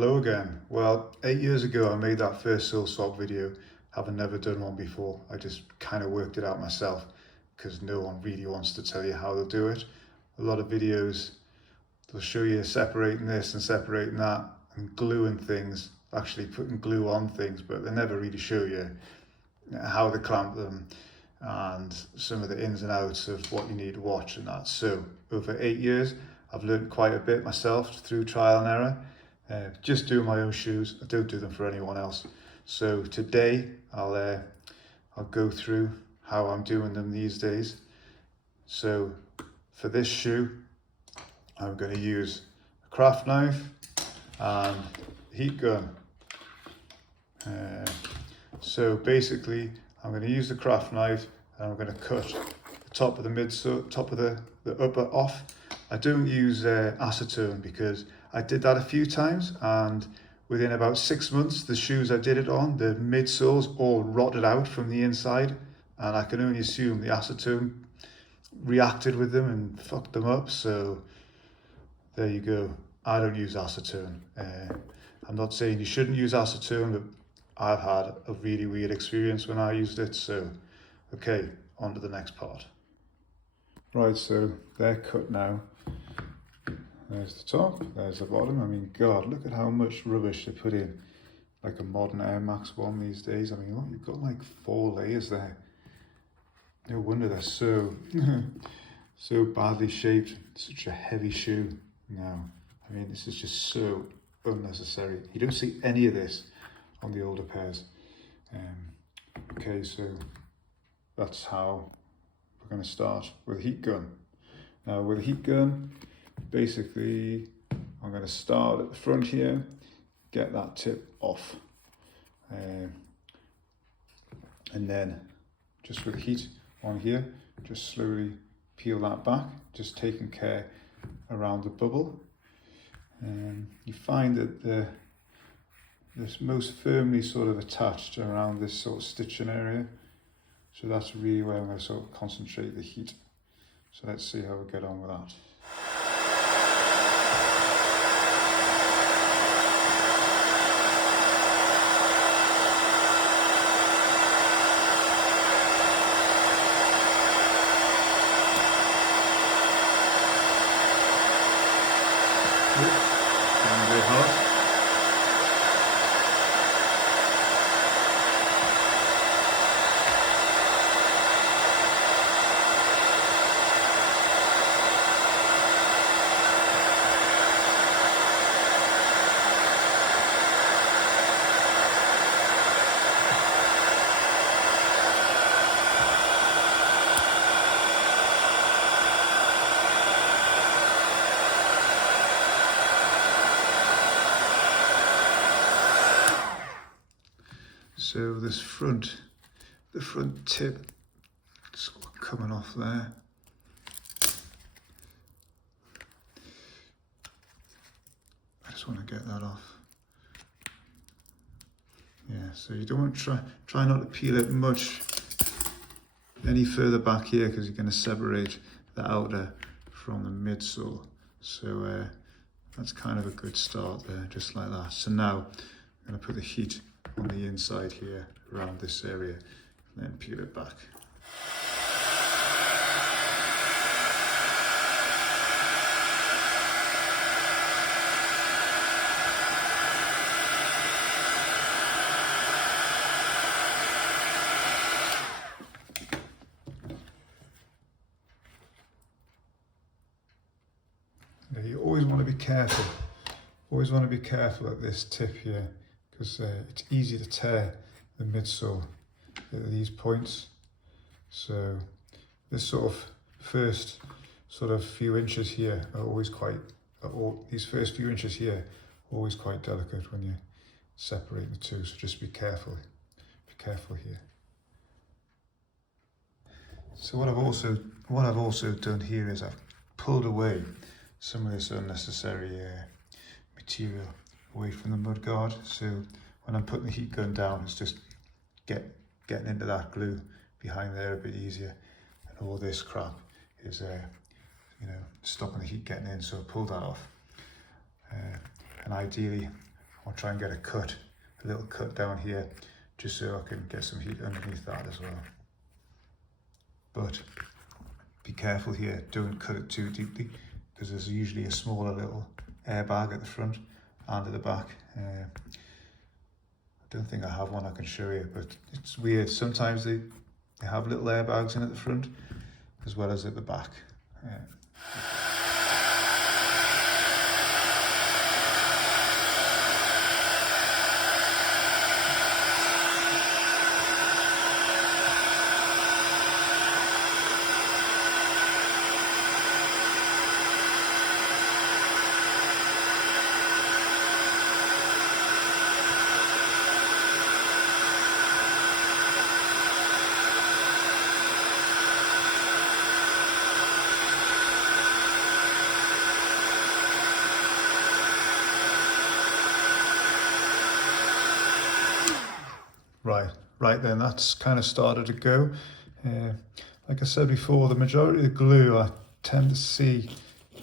Hello again. Well, 8 years ago I made that first sole swap video, having never done one before. I just kind of worked it out myself because no one really wants to tell you how to do it. A lot of videos, they'll show you separating this and separating that and gluing things, actually putting glue on things, but they never really show you how to clamp them and some of the ins and outs of what you need to watch and that. So over 8 years, I've learned quite a bit myself through trial and error. Just doing my own shoes. I don't do them for anyone else. So today I'll go through how I'm doing them these days. So for this shoe, I'm going to use a craft knife and heat gun. So basically, I'm going to use the craft knife and I'm going to cut the top of the midsole, top of the upper off. I don't use acetone because I did that a few times, and within about 6 months, the shoes I did it on, the midsoles all rotted out from the inside, and I can only assume the acetone reacted with them and fucked them up. So there you go. I don't use acetone. I'm not saying you shouldn't use acetone, but I've had a really weird experience when I used it. So, okay, on to the next part. Right, so they're cut now. There's the top, there's the bottom. I mean, God, look at how much rubbish they put in, like a modern Air Max 1 these days. I mean, look, you've got like 4 layers there. No wonder they're so, so badly shaped. Such a heavy shoe now. I mean, this is just so unnecessary. You don't see any of this on the older pairs. Okay, so that's how we're going to start with a heat gun. Now with a heat gun, basically I'm going to start at the front here, get that tip off, and then just with the heat on here, just slowly peel that back, just taking care around the bubble. You find that this most firmly sort of attached around this sort of stitching area, so that's really where I'm going to sort of concentrate the heat. So let's see how we get on with that. Getting very hot. So this the front tip, sort of coming off there. I just want to get that off. Yeah, so you don't want to try not to peel it much any further back here because you're going to separate the outer from the midsole. So that's kind of a good start there, just like that. So now I'm going to put the heat on the inside here around this area and then peel it back. Now you always want to be careful. Always want to be careful at this tip here, because it's easy to tear the midsole at these points. So this sort of first sort of few inches here are always these first few inches here are always quite delicate when you separate the two. So just be careful here. So what I've also done here is I've pulled away some of this unnecessary material away from the mud guard. So when I'm putting the heat gun down, it's just getting into that glue behind there a bit easier, and all this crap is stopping the heat getting in. So I pull that off, and ideally I'll try and get a little cut down here, just so I can get some heat underneath that as well. But be careful here, don't cut it too deeply, because there's usually a smaller little airbag at the front and at the back. I don't think I have one I can show you, but it's weird. Sometimes they have little airbags in at the front as well as at the back. Right then, that's kind of started to go. Like I said before, the majority of the glue I tend to see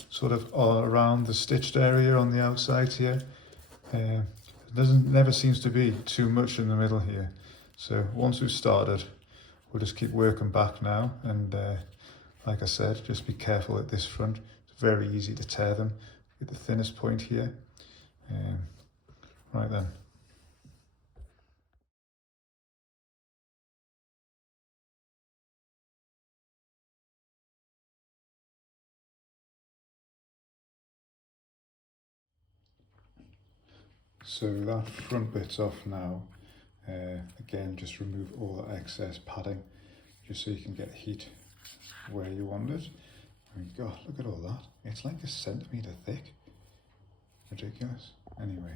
sort of around the stitched area on the outside here. Never seems to be too much in the middle here. So once we've started, we'll just keep working back now. And like I said, just be careful at this front. It's very easy to tear them at the thinnest point here. Right then. So that front bit's off now. Again, just remove all the excess padding, just so you can get heat where you want it. And God, look at all that. It's like 1 centimetre thick. Ridiculous. Anyway.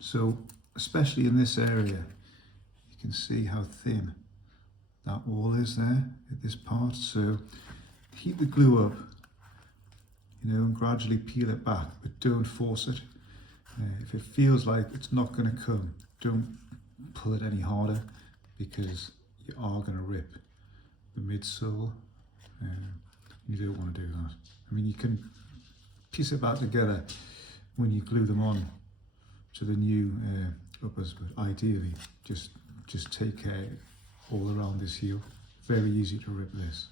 So, especially in this area, you can see how thin that wall is there at this part. So heat the glue up, and gradually peel it back, but don't force it. If it feels like it's not going to come, don't pull it any harder, because you are going to rip the midsole. You don't want to do that. I mean, you can piece it back together when you glue them on to the new uppers, but ideally just take care all around this heel. Very easy to rip this.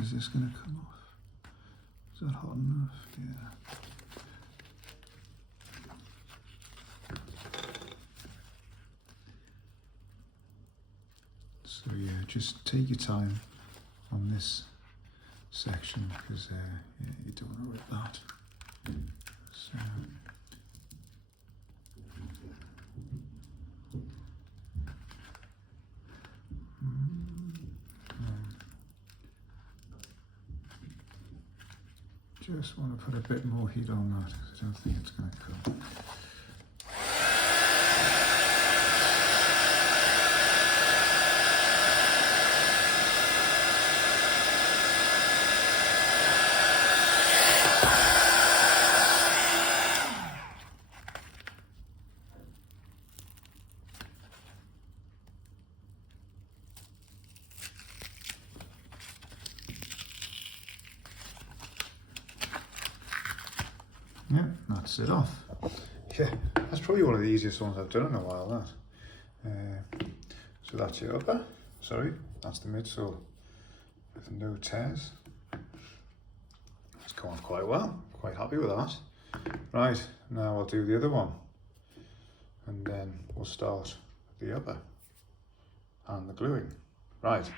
Is this going to come off? Is that hot enough? Yeah. So yeah, just take your time on this section, because yeah, you don't want to rip that. So. Just want to put a bit more heat on that, because I don't think it's going to come. that's it off. Yeah, that's probably one of the easiest ones I've done in a while, that. So that's your upper, sorry, that's the midsole with no tears. It's going quite well, quite happy with that. Right, now I'll do the other one, and then we'll start the upper and the gluing. Right,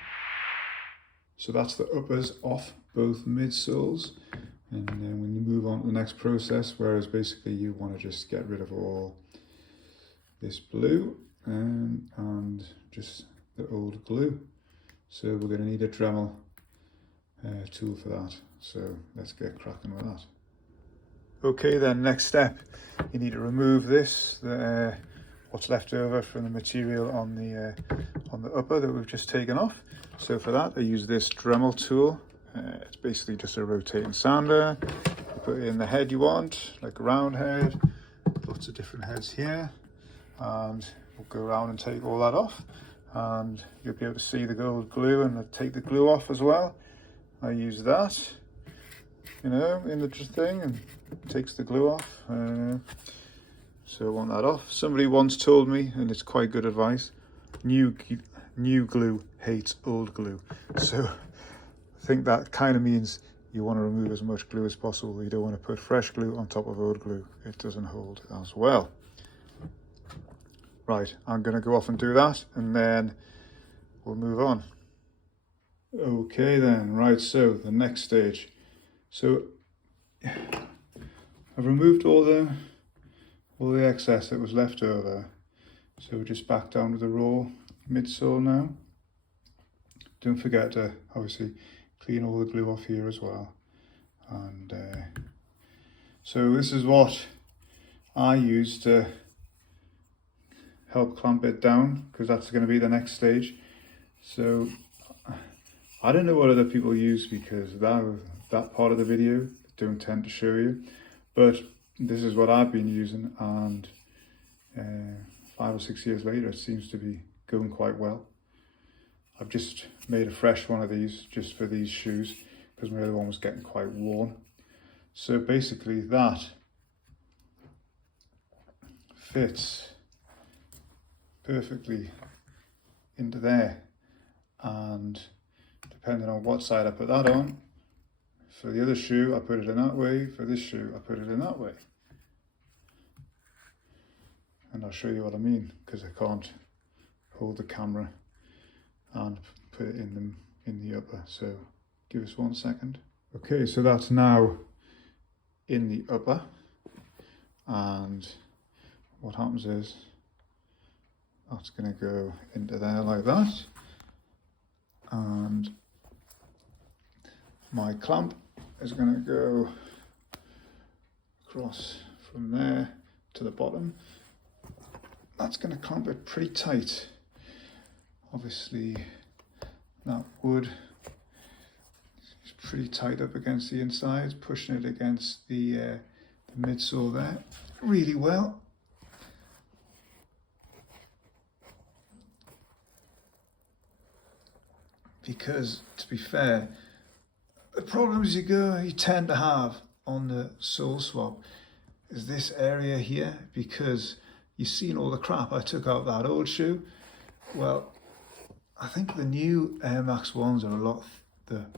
so that's the uppers off both midsoles, and then when you move on to the next process, whereas basically you want to just get rid of all this blue and just the old glue. So we're going to need a Dremel tool for that, so let's get cracking with that. Okay then, next step, you need to remove this, what's left over from the material on the upper that we've just taken off. So for that I use this Dremel tool. It's basically just a rotating sander. You put it in the head you want, like a round head, lots of different heads here, and we'll go around and take all that off, and you'll be able to see the gold glue, and I'll take the glue off as well. I use that, you know, in the thing, and it takes the glue off. So I want that off. Somebody once told me, and it's quite good advice, new glue hates old glue. So I think that kind of means you want to remove as much glue as possible. You don't want to put fresh glue on top of old glue. It doesn't hold as well. Right, I'm going to go off and do that, and then we'll move on. Okay then, right, so the next stage. So I've removed all the excess that was left over. So we're just back down to the raw midsole now. Don't forget to obviously clean all the glue off here as well. And so this is what I use to help clamp it down, because that's going to be the next stage. So I don't know what other people use, because that part of the video don't tend to show you, but this is what I've been using, and 5 or 6 years later it seems to be going quite well. I've just made a fresh one of these just for these shoes, because my other one was getting quite worn. So basically that fits perfectly into there, and depending on what side I put that on, for the other shoe I put it in that way, for this shoe I put it in that way. And I'll show you what I mean, because I can't hold the camera and put it in the upper, so give us 1 second. Okay, so that's now in the upper, and what happens is that's going to go into there like that, and my clamp is going to go across from there to the bottom. That's going to clamp it pretty tight. Obviously that wood is pretty tight up against the inside, pushing it against the midsole there really well. Because, to be fair, the problems you tend to have on the Sole Swap is this area here, because you've seen all the crap I took out that old shoe. Well, I think the new Air Max 1s are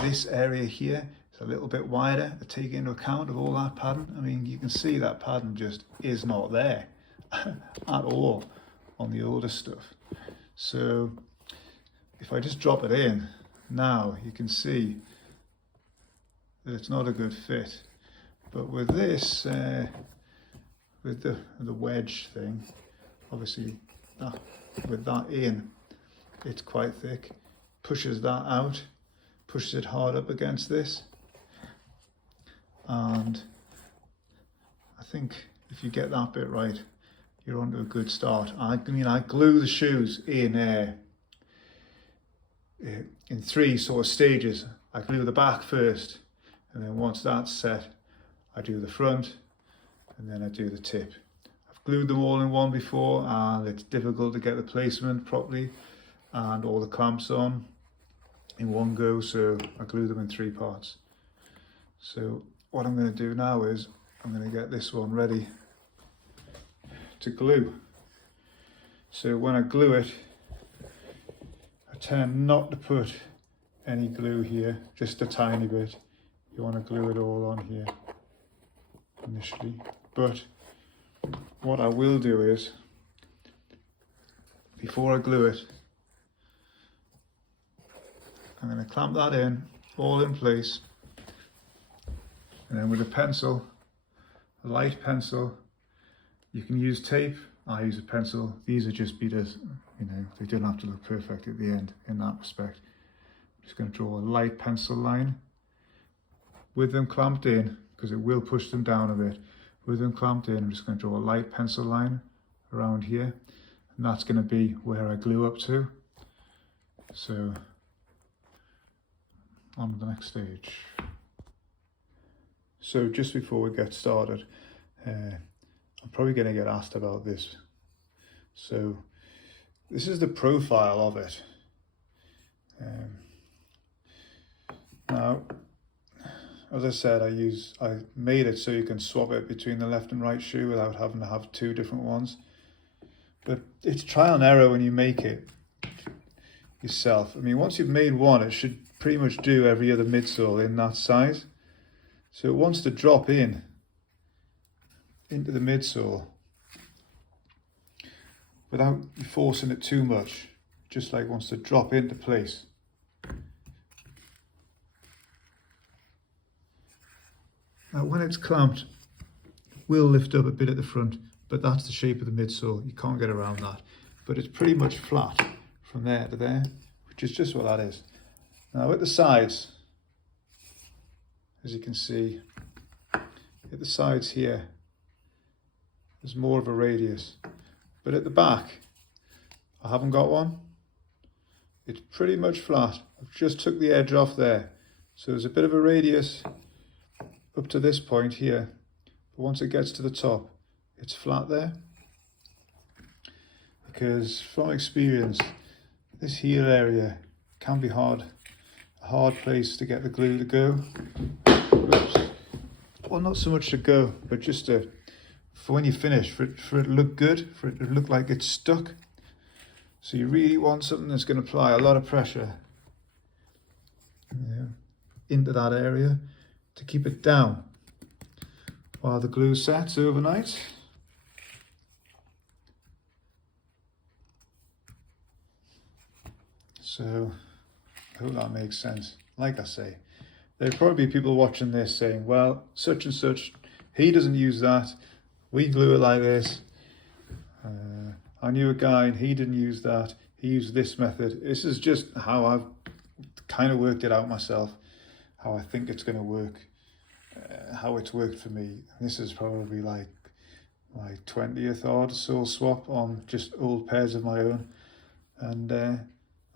this area here is a little bit wider to take into account of all that padding. I mean, you can see that padding just is not there at all on the older stuff. So if I just drop it in now, you can see that it's not a good fit. But with this, with the wedge thing, obviously with that in, it's quite thick, pushes that out, pushes it hard up against this, and I think if you get that bit right, you're onto a good start. I mean, I glue the shoes in 3 sort of stages. I glue the back first, and then once that's set, I do the front, and then I do the tip. I've glued them all in one before, and it's difficult to get the placement properly and all the clamps on in one go, so I glue them in 3 parts. So what I'm going to do now is I'm going to get this one ready to glue. So when I glue it, I tend not to put any glue here, just a tiny bit. You want to glue it all on here initially. But what I will do is, before I glue it, I'm going to clamp that in, all in place, and then with a pencil, a light pencil, you can use tape, I use a pencil, these are just beaters, you know, they don't have to look perfect at the end in that respect. I'm just going to draw a light pencil line, with them clamped in, because it will push them down a bit. With them clamped in, I'm just going to draw a light pencil line around here, and that's going to be where I glue up to. So, on to the next stage. So just before we get started, I'm probably going to get asked about this. So this is the profile of it. Now, as I said, I made it so you can swap it between the left and right shoe without having to have two different ones. But it's trial and error when you make it yourself. I mean, once you've made one, it should pretty much do every other midsole in that size. So it wants to drop in into the midsole without forcing it too much, just like wants to drop into place. Now when it's clamped, it will lift up a bit at the front, but that's the shape of the midsole, you can't get around that. But it's pretty much flat from there to there, which is just what that is. Now at the sides, as you can see, at the sides here, there's more of a radius. But at the back, I haven't got one. It's pretty much flat. I've just took the edge off there. So there's a bit of a radius up to this point here. But once it gets to the top, it's flat there. Because from experience, this heel area can be hard. A hard place to get the glue to go. Oops. Well, not so much to go, but just to, for when you finish, for it to look good, for it to look like it's stuck. So you really want something that's going to apply a lot of pressure, into that area to keep it down while the glue sets overnight. So I hope that makes sense. Like I say, there'll probably be people watching this saying, well, such and such, he doesn't use that, we glue it like this. I knew a guy and he didn't use that, he used this method. This is just how I've kind of worked it out myself, how I think it's going to work, how it's worked for me. This is probably like my 20th odd sole swap on just old pairs of my own, and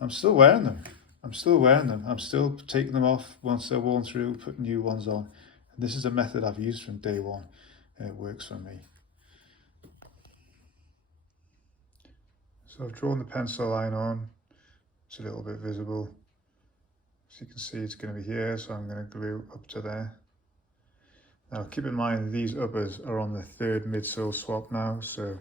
I'm still wearing them. I'm still taking them off once they're worn through, putting new ones on. And this is a method I've used from day one, and it works for me. So I've drawn the pencil line on. It's a little bit visible. As you can see, it's going to be here, so I'm going to glue up to there. Now keep in mind, these uppers are on the third midsole swap now, so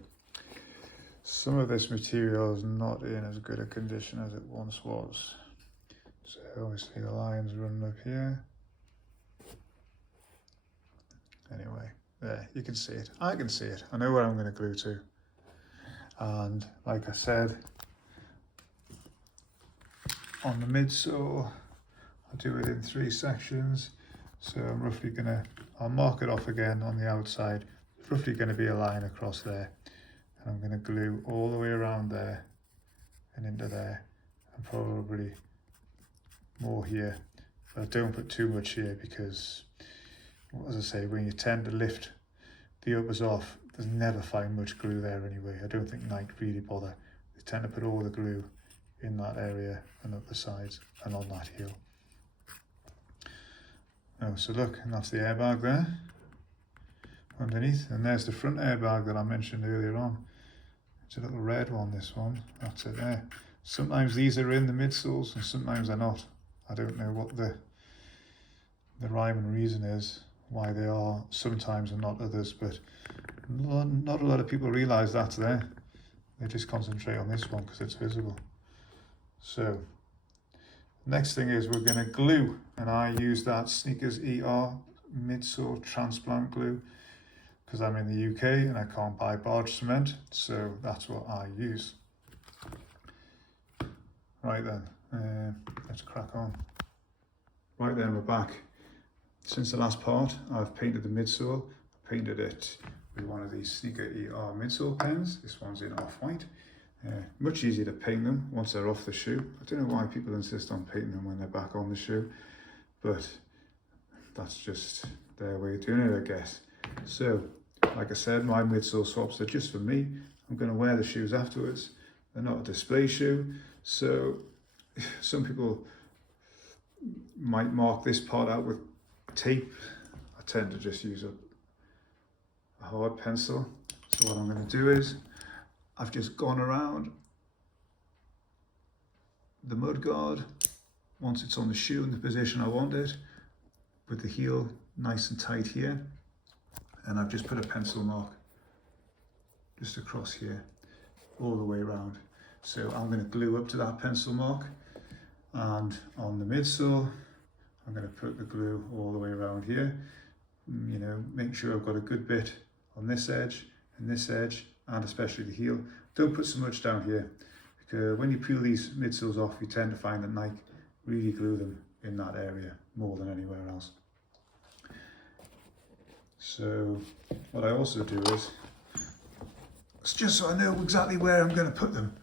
some of this material is not in as good a condition as it once was. So obviously the line's running up here. Anyway, there, you can see it. I can see it. I know where I'm going to glue to. And like I said, on the midsole, I'll do it in 3 sections. So I'm roughly I'll mark it off again on the outside. It's roughly going to be a line across there. And I'm going to glue all the way around there and into there, and probably more here. But don't put too much here because, as I say, when you tend to lift the uppers off, there's never find much glue there anyway. I don't think Nike really bother. They tend to put all the glue in that area and up the sides and on that heel. Oh, so look, and that's the airbag there underneath, and there's the front airbag that I mentioned earlier on. It's a little red one, this one. That's it there. Sometimes these are in the midsoles and sometimes they're not. I don't know what the rhyme and reason is why they are sometimes and not others, but not a lot of people realise that's there. They just concentrate on this one because it's visible. So next thing is we're going to glue, and I use that Sneakers ER midsole transplant glue because I'm in the UK and I can't buy barge cement, so that's what I use. Right then, let's crack on. Right then, we're back. Since the last part, I've painted the midsole. I painted it with one of these Sneaker ER midsole pens. This one's in off-white. Much easier to paint them once they're off the shoe. I don't know why people insist on painting them when they're back on the shoe, but that's just their way of doing it, I guess. So, like I said, my midsole swaps are just for me. I'm going to wear the shoes afterwards. They're not a display shoe, so some people might mark this part out with tape. I tend to just use a hard pencil. So what I'm going to do is, I've just gone around the mud guard once it's on the shoe in the position I want it, with the heel nice and tight here, and I've just put a pencil mark just across here all the way around. So I'm going to glue up to that pencil mark, and on the midsole I'm going to put the glue all the way around here. You know, make sure I've got a good bit on this edge and this edge, and especially the heel. Don't put so much down here, because when you peel these midsoles off, you tend to find that Nike really glue them in that area more than anywhere else. So what I also do is, it's just so I know exactly where I'm going to put them,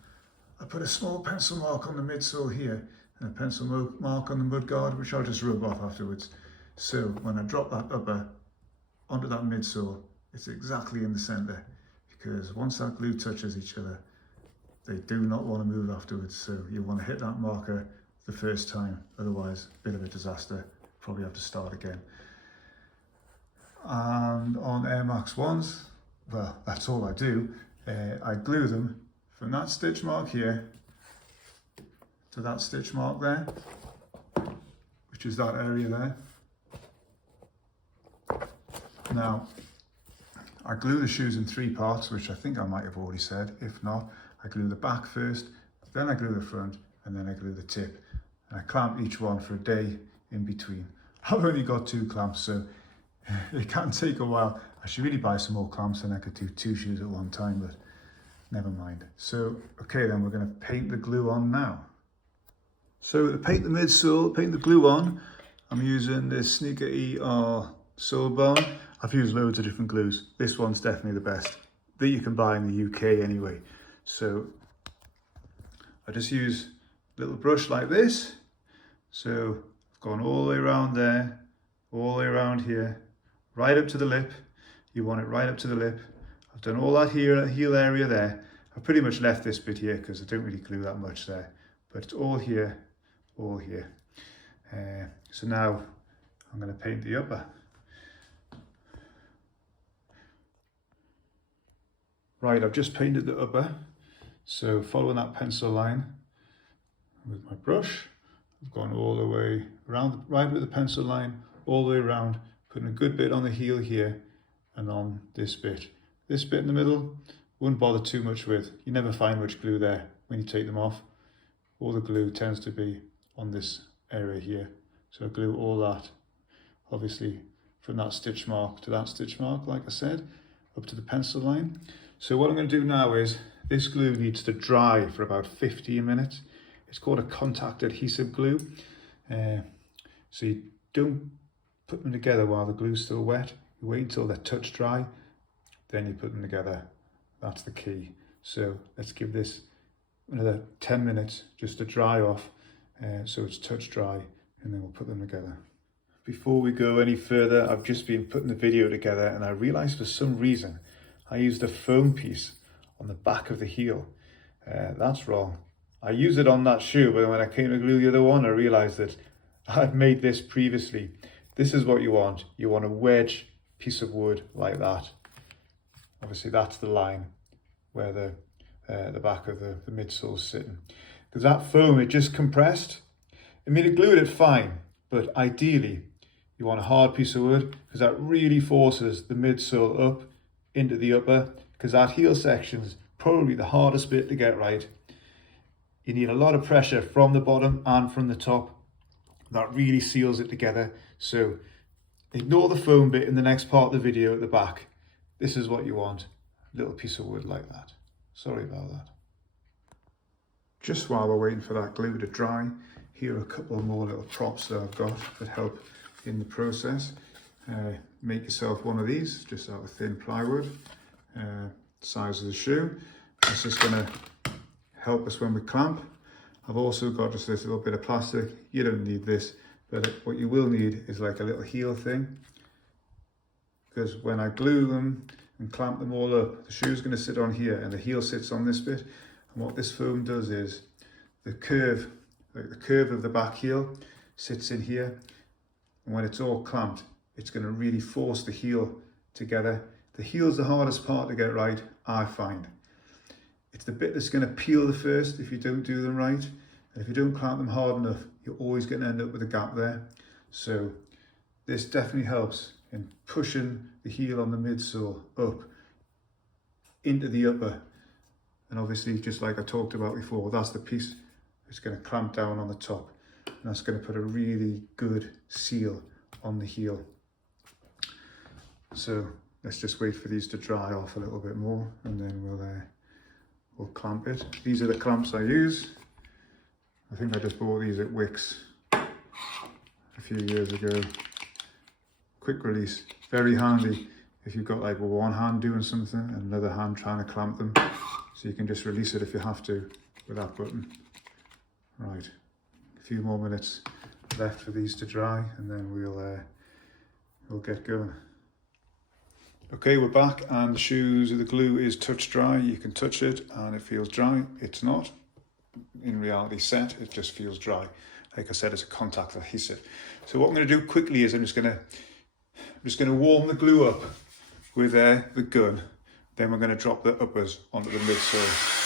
I put a small pencil mark on the midsole here and a pencil mark on the mud guard, which I'll just rub off afterwards. So when I drop that upper onto that midsole, it's exactly in the centre, because once that glue touches each other, they do not want to move afterwards. So you want to hit that marker the first time, otherwise a bit of a disaster, probably have to start again. And on Air Max 1s, well, that's all I do. I glue them from that stitch mark here to that stitch mark there, which is that area there. Now, I glue the shoes in 3 parts, which I think I might have already said. If not, I glue the back first, then I glue the front, and then I glue the tip. And I clamp each one for a day in between. I've only got 2 clamps, so it can take a while. I should really buy some more clamps, and I could do 2 shoes at one time, but never mind. So, okay then, we're going to paint the glue on now. So to paint the midsole, paint the glue on, I'm using this Sneaker ER Sole Bone. I've used loads of different glues. This one's definitely the best, that you can buy in the UK anyway. So I just use a little brush like this. So I've gone all the way around there, all the way around here, right up to the lip. You want it right up to the lip. I've done all that here, heel area there. I've pretty much left this bit here because I don't really glue that much there, but it's all here, all here. So now I'm going to paint the upper. Right, I've just painted the upper. So following that pencil line with my brush, I've gone all the way around, right with the pencil line, all the way around, putting a good bit on the heel here and on this bit. This bit in the middle, wouldn't bother too much with. You never find much glue there when you take them off. All the glue tends to be on this area here. So I glue all that, obviously from that stitch mark to that stitch mark, like I said, up to the pencil line. So what I'm going to do now is, this glue needs to dry for about 15 minutes. It's called a contact adhesive glue. So you don't put them together while the glue's still wet. You wait until they're touch dry, then you put them together. That's the key. So let's give this another 10 minutes just to dry off, so it's touch dry, and then we'll put them together. Before we go any further, I've just been putting the video together and I realized for some reason I used a foam piece on the back of the heel. That's wrong. I used it on that shoe, but when I came to glue the other one, I realized that I've made this previously. This is what you want. You want a wedge piece of wood like that. Obviously that's the line where the back of the midsole is sitting. Because that foam, it just compressed. I mean, it glued it fine, but ideally You want a hard piece of wood because that really forces the midsole up into the upper, because that heel section is probably the hardest bit to get right. You need a lot of pressure from the bottom and from the top. That really seals it together. So ignore the foam bit in the next part of the video at the back. This is what you want, a little piece of wood like that. Sorry about that. Just while we're waiting for that glue to dry, here are a couple more little props that I've got that help in the process. Make yourself one of these, just out of thin plywood, size of the shoe. This is going to help us when we clamp. I've also got just this little bit of plastic. You don't need this, but what you will need is like a little heel thing, because when I glue them and clamp them all up, the shoe's going to sit on here and the heel sits on this bit. And what this foam does is the curve, like the curve of the back heel sits in here. And when it's all clamped, it's going to really force the heel together. The heel's the hardest part to get right, I find. It's the bit that's going to peel the first if you don't do them right. And if you don't clamp them hard enough, you're always going to end up with a gap there. So this definitely helps in pushing the heel on the midsole up into the upper. And obviously, just like I talked about before, that's the piece that's going to clamp down on the top. And that's going to put a really good seal on the heel. So let's just wait for these to dry off a little bit more, and then we'll clamp it. These are the clamps I use. I think I just bought these at Wickes a few years ago. Quick release, very handy if you've got like one hand doing something and another hand trying to clamp them. So you can just release it if you have to with that button. Right, a few more minutes left for these to dry, and then we'll get going. Okay, we're back, and the shoes, the glue is touch dry. You can touch it and it feels dry. It's not in reality set, it just feels dry. Like I said, it's a contact adhesive. So what I'm going to do quickly is I'm just going to warm the glue up with the gun. Then we're going to drop the uppers onto the midsole.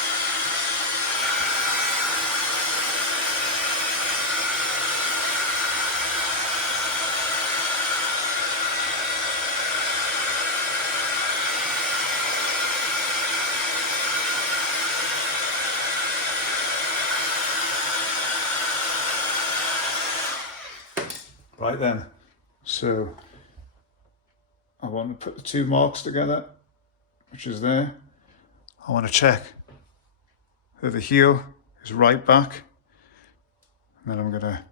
Right then, so I want to put the two marks together, which is there. I want to check that the heel is right back, and then I'm going to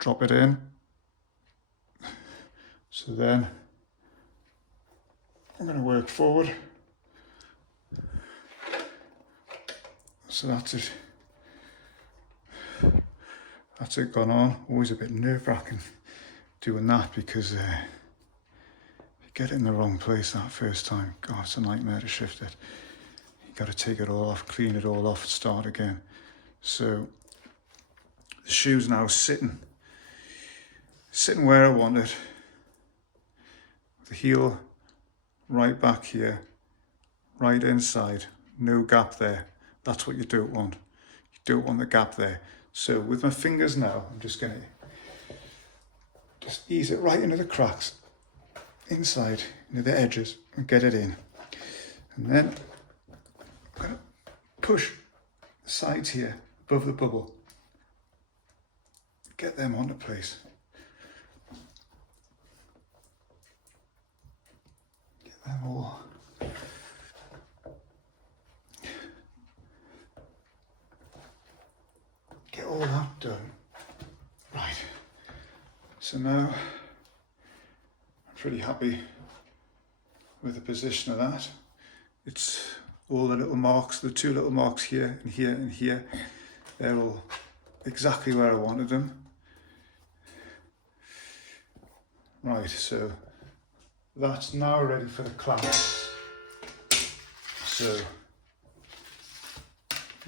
drop it in. So then I'm going to work forward. So that's it. That's it gone on. Always a bit nerve-wracking doing that, because if you get it in the wrong place that first time, God, it's a nightmare to shift it. You got to take it all off, clean it all off, start again. So the shoe's now sitting where I want it. The heel right back here, right inside, no gap there. That's what you don't want. You don't want the gap there. So with my fingers now, I'm just going to just ease it right into the cracks, inside, into the edges, and get it in. And then I'm going to push the sides here, above the bubble. Get them onto place. Get them all. Get all that done. Right. So now I'm pretty happy with the position of that. It's all the little marks, the two little marks here and here and here. They're all exactly where I wanted them. Right, so that's now ready for the clamps. So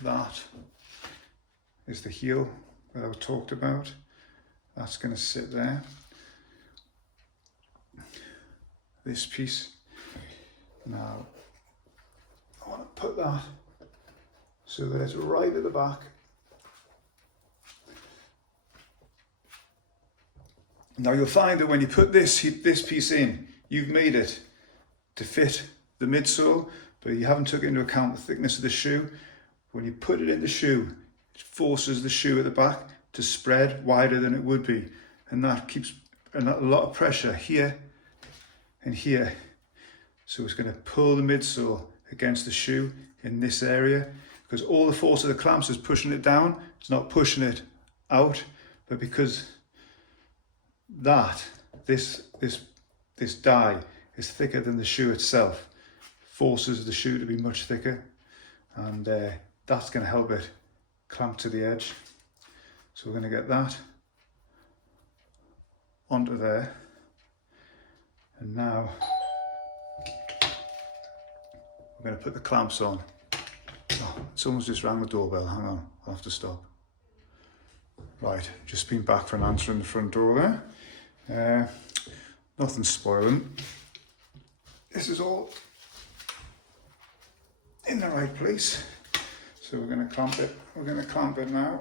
that is the heel that I talked about. That's going to sit there. This piece. Now I want to put that so that it's right at the back. Now you'll find that when you put this piece in, you've made it to fit the midsole, but you haven't took into account the thickness of the shoe. When you put it in the shoe, it forces the shoe at the back to spread wider than it would be, and that keeps a lot of pressure here and here. So it's going to pull the midsole against the shoe in this area, because all the force of the clamps is pushing it down. It's not pushing it out, but because this die is thicker than the shoe itself, forces the shoe to be much thicker, and that's going to help it clamp to the edge. So we're going to get that onto there, and now we're going to put the clamps on. Oh, someone's just rang the doorbell, hang on, I'll have to stop. Right, just been back for an answer in the front door there. Nothing's spoiling. This is all in the right place. So we're going to clamp it. We're going to clamp it now.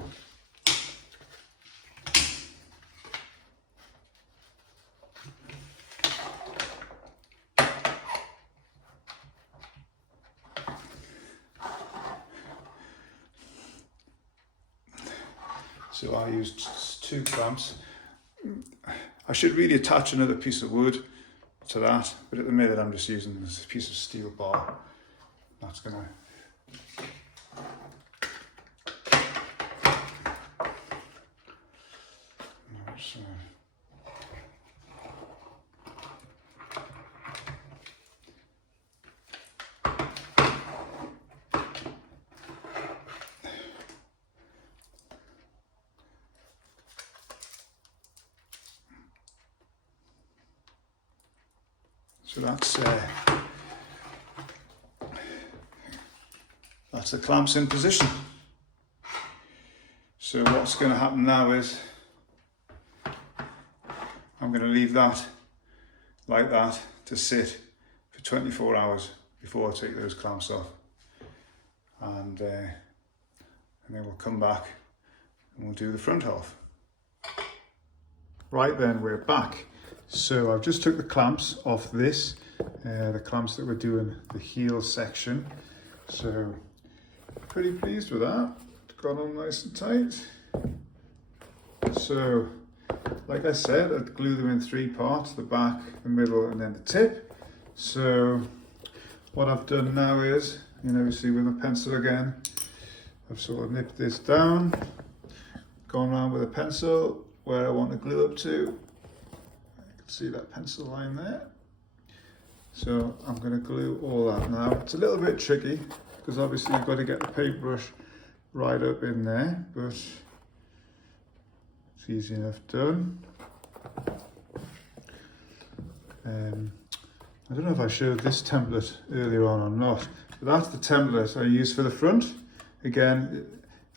So I used 2 clamps. I should really attach another piece of wood to that, but at the minute I'm just using this piece of steel bar. That's gonna So that's the clamps in position. So what's going to happen now is I'm going to leave that like that to sit for 24 hours before I take those clamps off, and then we'll come back and we'll do the front half. Right then, we're back. So I've just took the clamps off this, the clamps that we're doing the heel section. So pretty pleased with that. Got on nice and tight. So like I said, I'd glue them in 3 parts, the back, the middle, and then the tip. So what I've done now is, obviously with a pencil again, I've sort of nipped this down, gone around with a pencil where I want to glue up to. See that pencil line there? So I'm going to glue all that now. It's a little bit tricky because obviously you've got to get the paintbrush right up in there, but it's easy enough done. I don't know if I showed this template earlier on or not, but that's the template I use for the front. Again,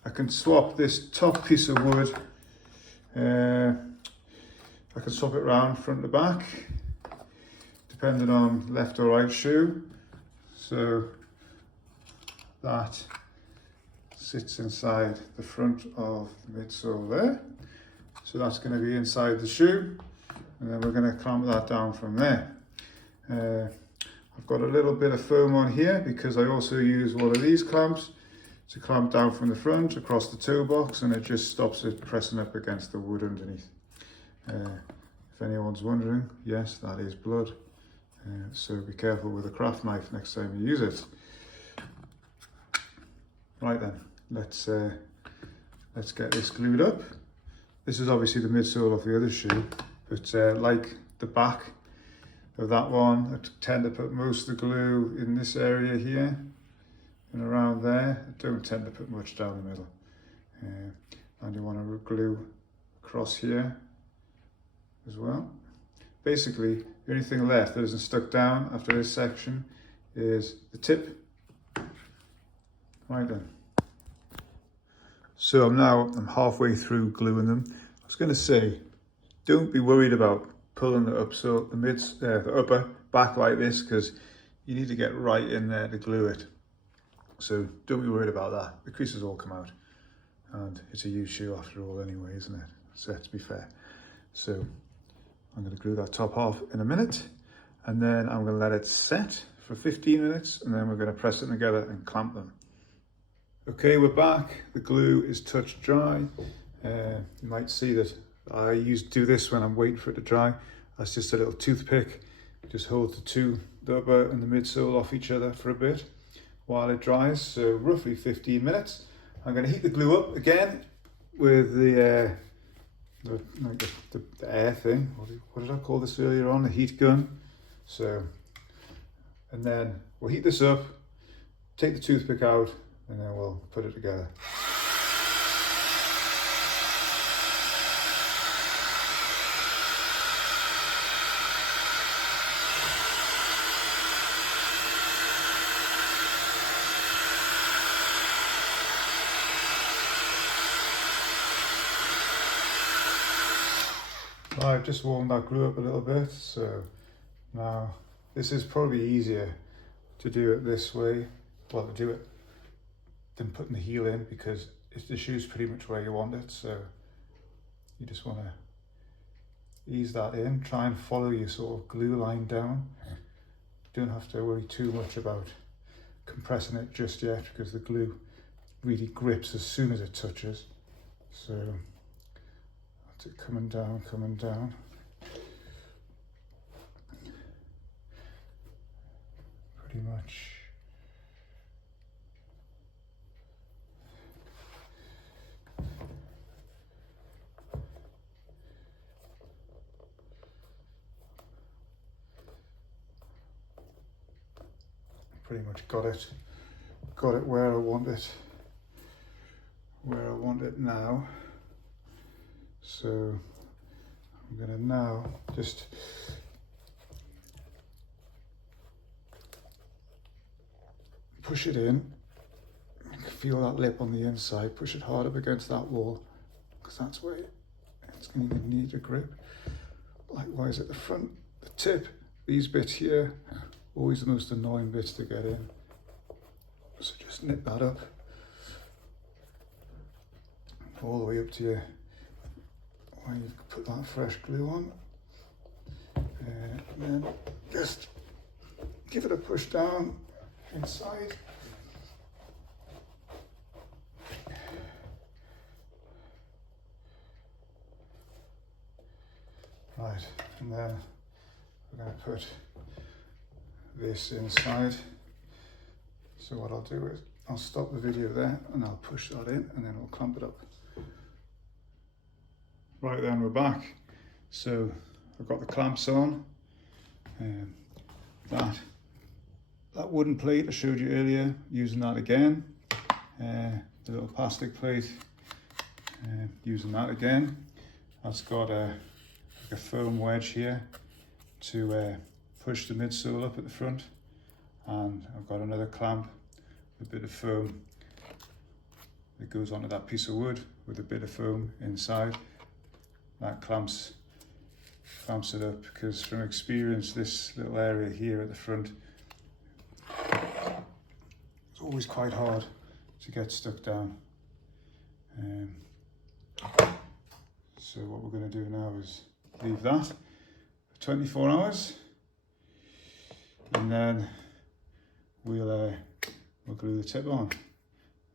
I can swap this top piece of wood, I can swap it round front to back, depending on left or right shoe. So that sits inside the front of the midsole there. So that's going to be inside the shoe, and then we're going to clamp that down from there. I've got a little bit of foam on here because I also use one of these clamps to clamp down from the front across the toe box, and it just stops it pressing up against the wood underneath. If anyone's wondering, yes, that is blood. So be careful with a craft knife next time you use it. Right then, let's get this glued up. This is obviously the midsole of the other shoe, but like the back of that one, I tend to put most of the glue in this area here and around there. I don't tend to put much down the middle. And you want to glue across here as well. Basically, the only thing left that isn't stuck down after this section is the tip. Right then. So I'm halfway through gluing them. I was going to say, don't be worried about pulling the the upper back like this, because you need to get right in there to glue it. So don't be worried about that. The creases all come out, and it's a used shoe after all anyway, isn't it? So to be fair. So I'm going to glue that top off in a minute, and then I'm going to let it set for 15 minutes, and then we're going to press it together and clamp them. Okay, we're back. The glue is touch dry. You might see that I do this when I'm waiting for it to dry. That's just a little toothpick. Just hold the upper and the midsole off each other for a bit while it dries, so roughly 15 minutes. I'm going to heat the glue up again with the air thing. What did I call this earlier on? The heat gun. So, and then we'll heat this up, take the toothpick out, and then we'll put it together. I've just warmed that glue up a little bit, so now this is probably easier to do it this way, well, to do it than putting the heel in, because the shoe's pretty much where you want it, so you just want to ease that in, try and follow your sort of glue line down. Don't have to worry too much about compressing it just yet, because the glue really grips as soon as it touches. So that's it, coming down, coming down. Pretty much. Pretty much got it where I want it now. So I'm gonna now just push it in. Feel that lip on the inside, push it hard up against that wall, because that's where it's going to need a grip. Likewise at the front, the tip, these bits here, always the most annoying bits to get in. So just nip that up all the way up to your, when you put that fresh glue on, and then just give it a push down inside. Right, and then we're going to put this inside. So what I'll do is I'll stop the video there and I'll push that in, and then we'll clamp it up. Right, then we're back. So I've got the clamps on. That wooden plate I showed you earlier, using that again. The little plastic plate, using that again. That's got a foam wedge here to push the midsole up at the front, and I've got another clamp, a bit of foam that goes onto that piece of wood with a bit of foam inside. That clamps it up, because from experience this little area here at the front, it's always quite hard to get stuck down. So what we're going to do now is leave that for 24 hours, and then we'll glue the tip on,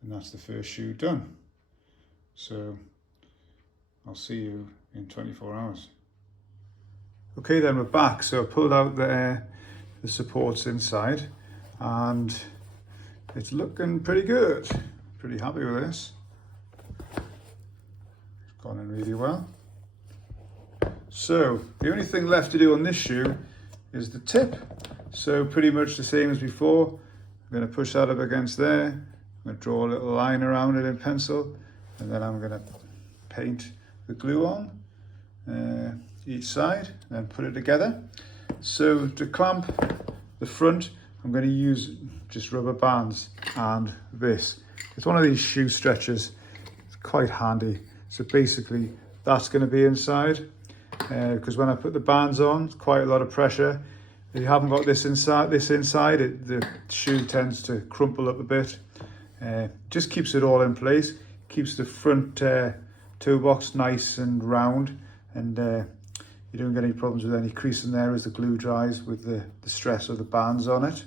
and that's the first shoe done. So I'll see you in 24 hours. Okay, then we're back. So I pulled out the supports inside, and it's looking pretty good. Pretty happy with this. It's gone in really well. So the only thing left to do on this shoe is the tip. So pretty much the same as before. I'm going to push that up against there. I'm going to draw a little line around it in pencil, and then I'm going to paint the glue on each side and then put it together. So to clamp the front, I'm going to use just rubber bands and this. It's one of these shoe stretchers. It's quite handy. So basically that's going to be inside, because when I put the bands on, it's quite a lot of pressure. If you haven't got this inside, the shoe tends to crumple up a bit. Just keeps it all in place, keeps the front toe box nice and round, and you don't get any problems with any creasing there as the glue dries with the stress of the bands on it.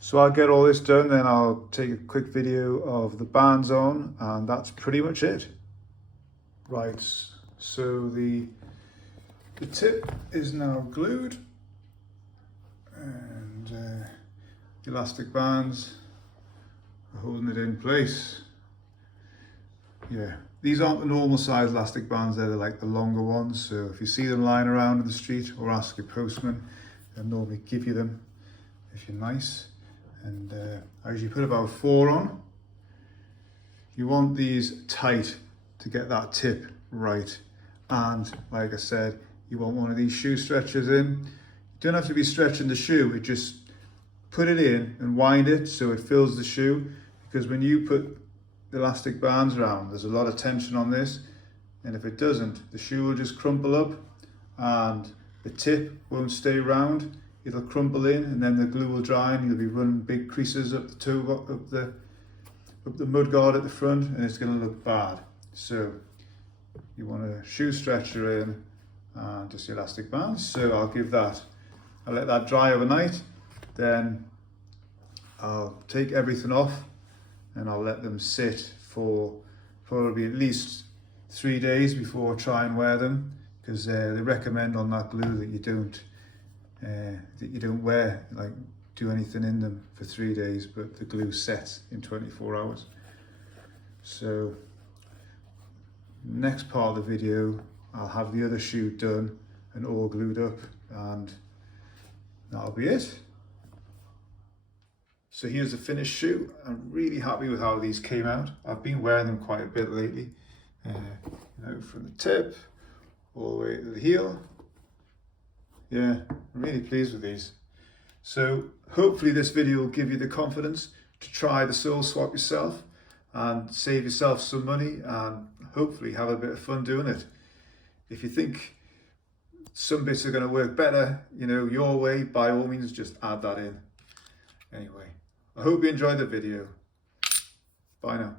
So I'll get all this done, then I'll take a quick video of the bands on, and that's pretty much it. Right, so the tip is now glued, and the elastic bands are holding it in place. Yeah, these aren't the normal size elastic bands, they're like the longer ones, so if you see them lying around in the street or ask your postman, they'll normally give you them if you're nice. And I usually put about 4 on. You want these tight to get that tip right, and like I said, you want one of these shoe stretchers in. You don't have to be stretching the shoe, it just put it in and wind it so it fills the shoe, because when you put the elastic bands around, there's a lot of tension on this, and if it doesn't, the shoe will just crumple up and the tip won't stay round. It'll crumple in, and then the glue will dry and you'll be running big creases up the toe, up the mud guard at the front, and it's going to look bad. So you want a shoe stretcher in and just the elastic bands. So I'll let that dry overnight, then I'll take everything off and I'll let them sit for probably at least 3 days before I try and wear them, because they recommend on that glue that you don't do anything in them for 3 days, but the glue sets in 24 hours. So next part of the video, I'll have the other shoe done and all glued up, and that'll be it. So here's the finished shoe. I'm really happy with how these came out. I've been wearing them quite a bit lately, from the tip all the way to the heel. Yeah, I'm really pleased with these. So hopefully this video will give you the confidence to try the sole swap yourself and save yourself some money, and hopefully have a bit of fun doing it. If you think some bits are going to work better, your way, by all means just add that in. Anyway, I hope you enjoyed the video. Bye now.